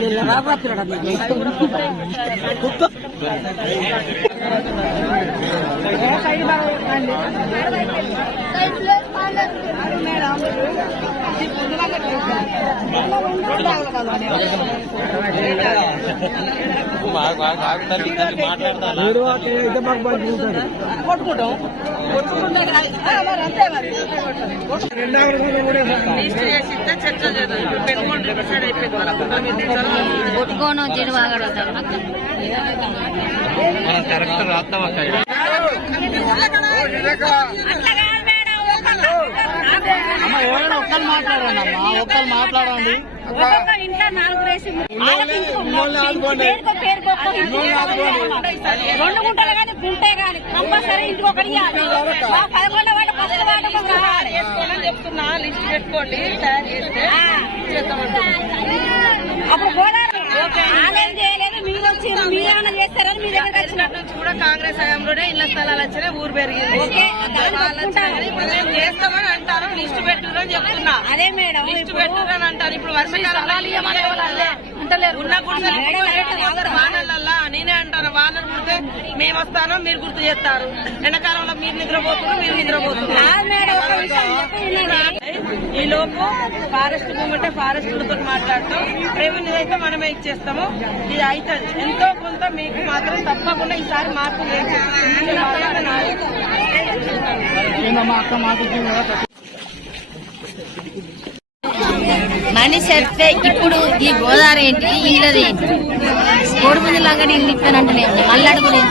ఇల్లు కూడా కొట్టుకుంటాం కొట్టుకోను చెడు కరెక్ట్ రాస్తాం అక్క ఒక్కరు మాట్లాడండి అమ్మా ఒక్కరు మాట్లాడండి ఇంట్లో 4 రేసి 2 గుంటలు కానీ గుంటే కానీ కంపల్సరీ ఇంటికి ఒకటి 11 వాటి చెప్తున్నా లిస్ట్ పెట్టుకోండి తయారు చేస్తే అప్పుడు ఆలయం చేయలేదు మీరు వచ్చి మీరేమన్నా చేస్తారని మీ దగ్గర వచ్చినట్టు నుంచి కూడా కాంగ్రెస్ హయాంలోనే ఇళ్ల స్థలాలు వచ్చినాయి ఊరు పెరిగింది ఇప్పుడు మేము చేస్తామని అంటారు లిస్ట్ పెట్టుదని చెప్తున్నా అదే మేడం లిస్ట్ పెట్టుదని అంటారు ఇప్పుడు వర్షాకాలంలో ఉన్న గుడిసెలు వానలల్లా నేనే అంటాను వానలు పుడితే మేము వస్తాను మీరు గుర్తు చేస్తారు ఎండాకాలంలో మీరు నిద్రపోతున్నారు మేము నిద్రపోతున్నాం ఈ లోపు ఫారెస్ట్ భూమి అంటే ఫారెస్ట్లతో మాట్లాడతాం రెవెన్యూ అయితే మనమే ఇచ్చేస్తాము ఇది అవుతుంది ఎంతో కొంత మీకు మాత్రం తప్పకుండా ఈసారి మార్పు మనిషి వస్తే ఇప్పుడు ఈ గోదావరి ఏంటి ఇళ్ళది ఏంటి కోడిపుంజులాగా ఇల్లు ఇస్తానంటే మళ్ళీ అడుగులేదు